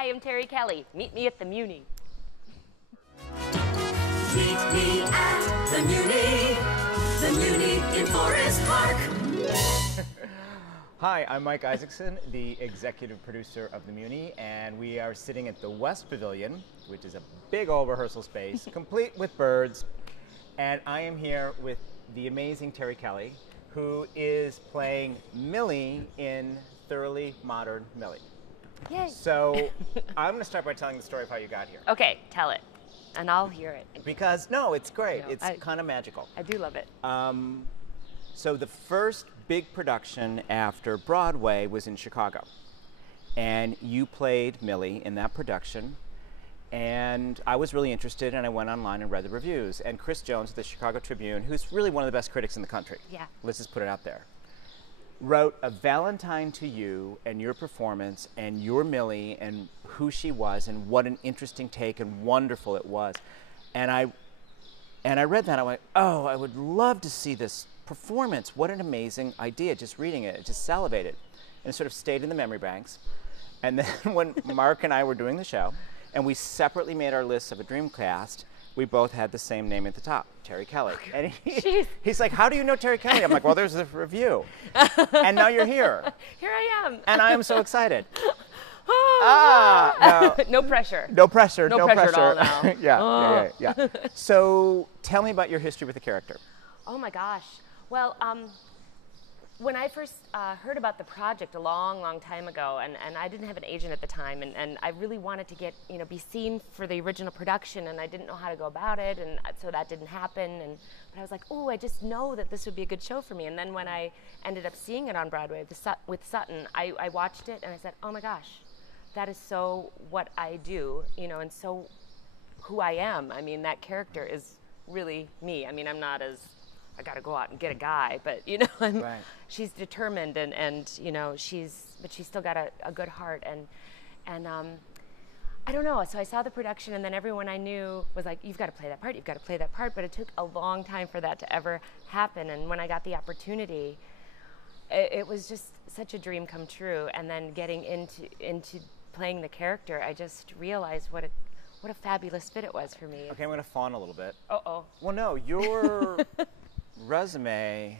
Hi, I'm Tari Kelly. Meet me at the Muny. Meet me at the Muny in Forest Park. Hi, I'm Mike Isaacson, the executive producer of The Muny, and we are sitting at the West Pavilion, which is a big old rehearsal space, complete with birds. And I am here with the amazing Tari Kelly, who is playing Millie in Thoroughly Modern Millie. Yay. So I'm going to start by telling the story of how you got here. Okay, tell it, and I'll hear it. Because, no, it's great. No, it's kind of magical. I do love it. So the first big production after Broadway was in Chicago. And you played Millie in that production. And I was really interested, and I went online and read the reviews. And Chris Jones of the Chicago Tribune, who's really one of the best critics in the country, Yeah. let's just put it out there, wrote a Valentine to you and your performance and your Millie and who she was and what an interesting take and wonderful it was. And I read that, I went, oh, I would love to see this performance. What an amazing idea. Just reading it, it just salivated. And it sort of stayed in the memory banks. And then when Mark and I were doing the show, and we separately made our lists of a dream cast, we both had the same name at the top, Tari Kelly. And he's like, how do you know Tari Kelly? I'm like, well, there's a review. And now you're here. Here I am. And I am so excited. No pressure. No pressure. No pressure at all now. yeah. So tell me about your history with the character. Oh my gosh. Well, when I first heard about the project a long, long time ago, and I didn't have an agent at the time, and I really wanted to get, be seen for the original production, and I didn't know how to go about it, and so that didn't happen. But I was like, oh, I just know that this would be a good show for me. And then when I ended up seeing it on Broadway with Sutton, I watched it and I said, oh my gosh, that is so what I do, and so who I am. I mean, that character is really me. I mean, I'm not as, I got to go out and get a guy, but Right. She's determined, and she's still got a good heart, and I don't know. So I saw the production, and then everyone I knew was like, you've got to play that part, you've got to play that part. But it took a long time for that to ever happen. And when I got the opportunity, it was just such a dream come true. And then getting into playing the character, I just realized what a fabulous fit it was for me. Okay, I'm going to fawn a little bit. Uh-oh. Well, no, your resume,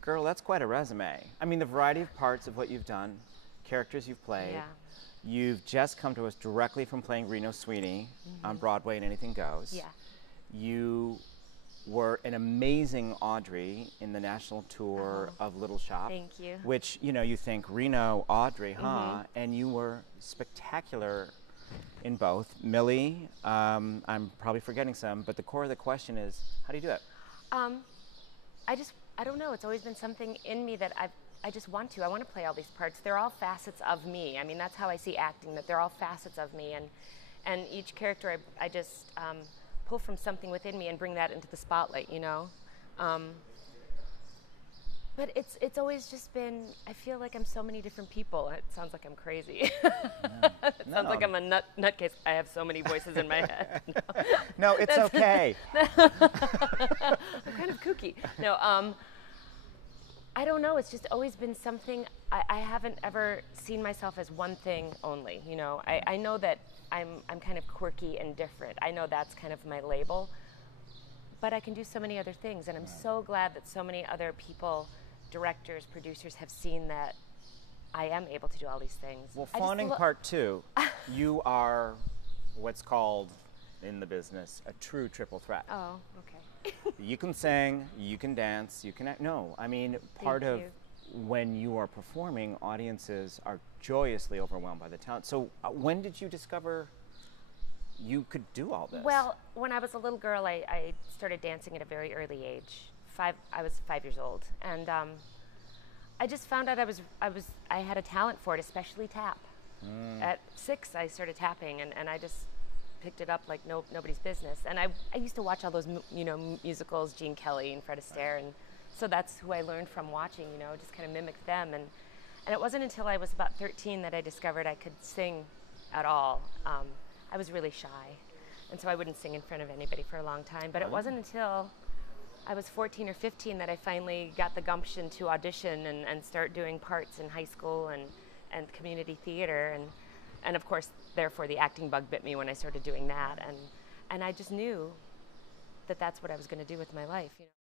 girl, that's quite a resume. I mean, the variety of parts of what you've done, characters you've played. Yeah. You've just come to us directly from playing Reno Sweeney on Broadway and Anything Goes. Yeah. You were an amazing Audrey in the national tour of Little Shop. Thank you. Which, you think Reno, Audrey, huh? And you were spectacular in both. Millie, I'm probably forgetting some, but the core of the question is, how do you do it? I don't know. It's always been something in me that I just want to. I want to play all these parts. They're all facets of me. I mean, that's how I see acting, that they're all facets of me. And each character I just pull from something within me and bring that into the spotlight, But it's always just been, I feel like I'm so many different people. It sounds like I'm crazy. It sounds like I'm a nutcase. I have so many voices in my head. No, it's okay. I'm kind of kooky. No, I don't know. It's just always been something. I haven't ever seen myself as one thing only. I know that I'm kind of quirky and different. I know that's kind of my label. But I can do so many other things, and I'm so glad that so many other people, directors, producers, have seen that I am able to do all these things. Well, fawning part two, you are what's called in the business a true triple threat. Oh, okay. You can sing, you can dance, you can act. No, I mean, part of when you are performing, audiences are joyously overwhelmed by the talent. So when did you discover you could do all this? Well, when I was a little girl, I started dancing at a very early age. I was 5 years old, and I just found out I had a talent for it, especially tap. At 6, I started tapping, and I just picked it up like nobody's business. And I used to watch all those musicals, Gene Kelly and Fred Astaire, and so that's who I learned from watching. Just kind of mimicked them. And it wasn't until I was about 13 that I discovered I could sing at all. I was really shy, and so I wouldn't sing in front of anybody for a long time. But it wasn't until I was 14 or 15 that I finally got the gumption to audition and start doing parts in high school and community theater. And of course, therefore, the acting bug bit me when I started doing that. And I just knew that that's what I was going to do with my life. You know?